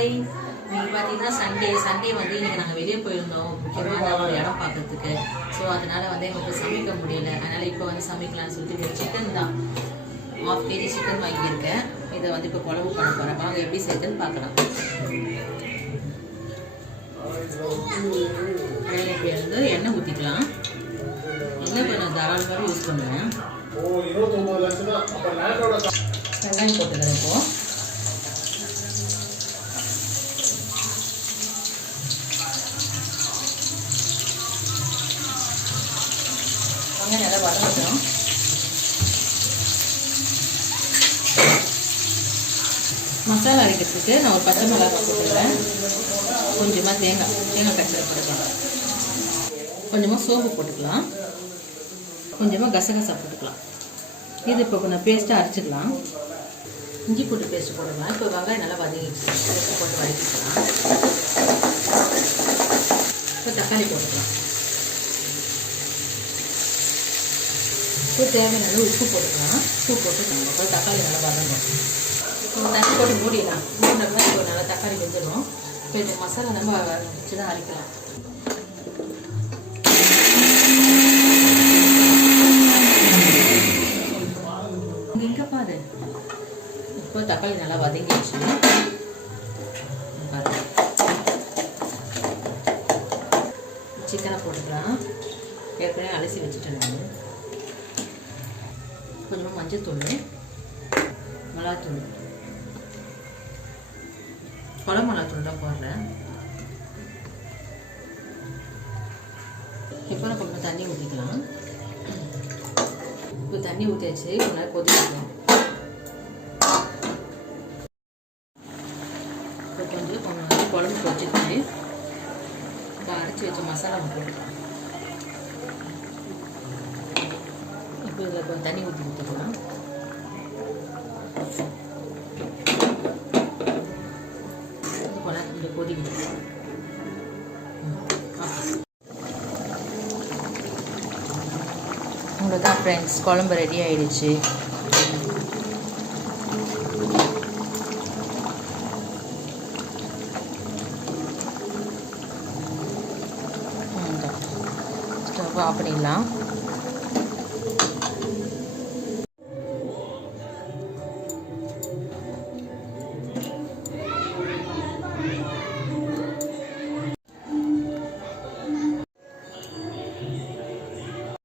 Hi, இன்னைக்கு பார்த்தீங்கன்னா Sunday வந்து இன்னைக்கு நாங்கள் வெளியே போயிருந்தோம் முக்கியமான ஒரு இடம் பார்க்கறதுக்கு. ஸோ அதனால வந்து எங்களுக்கு சமைக்க முடியல. அதனால இப்போ வந்து சமைக்கலாம்னு சொல்லிட்டு சிக்கன் தான் 1/2 kg சிக்கன் வாங்கியிருக்கேன். இதை வந்து இப்போ குழம்பு பண்ண போகிறேன். வாங்க எப்படி செய்யுதுன்னு பார்க்கலாம். இப்போ வந்து எண்ணெய் ஊற்றிக்கலாம். எண்ணெய் கொஞ்சம் தாராளமாக யூஸ் பண்ணுவேன். வெங்காயம் போட்டுக்கிறேன். இப்போது வெங்காயம் நல்லா வதங்கட்டும். மசாலா அரைக்கிறதுக்கு நான் ஒரு பச்சை மிளகாய் போட்டுக்கிறேன். கொஞ்சமாக தேங்காய் கட்டில் போட்டுக்கலாம். கொஞ்சமாக சோம்பு போட்டுக்கலாம். கொஞ்சமாக கசகசா போட்டுக்கலாம். இது இப்போ கொஞ்சம் பேஸ்ட்டாக அரைச்சிக்கலாம். இஞ்சி பூண்டு பேஸ்ட்டு போட்டுக்கலாம். இப்போ வெங்காயம் நல்லா வதங்கிடுச்சு. போட்டு வதக்கிக்கலாம். இப்போ தக்காளி போட்டுக்கலாம். இப்போ தேவையான அளவு உப்பு போட்டுக்கலாம். உப்பு போட்டு அப்புறம் தக்காளி நல்லா வதங்கும். தண்ணி போட்டு மூடிடலாம். மூடினோம்னா இப்போ நல்லா தக்காளி வெந்துடும். இப்போ இந்த மசாலா நம்ம வச்சு தான் அரைக்கலாம். இங்கே பாரு, இப்போ தக்காளி நல்லா வதங்கிடுச்சு. சிக்கனை போட்டுக்கலாம். ஏற்கனவே அலசி வச்சுட்டேன் நான். கொஞ்சமாக மஞ்சத்தூள், மிளகாத்தூள், குழம்பு மிளகாத்தூள் தான் போடுறேன். இப்போ நான் கொஞ்சம் தண்ணி ஊற்றிக்கலாம். இப்போ தண்ணி ஊற்றியாச்சு. கொஞ்ச நேரம் கொதிக்கலாம். இப்போ கொஞ்சம் குழம்பு கொதிச்சு இப்போ அரைச்சி வச்ச மசாலா போட்டுக்கலாம். இப்போ இதில் கொஞ்சம் தண்ணி ஊற்றிக்கலாம். இந்த கொதிக்குது. உங்களுக்கு தான் ஃப்ரெண்ட்ஸ் குழம்பு ரெடி ஆயிடுச்சு. ஸ்டவ் ஆஃப் பண்ணிடலாம்.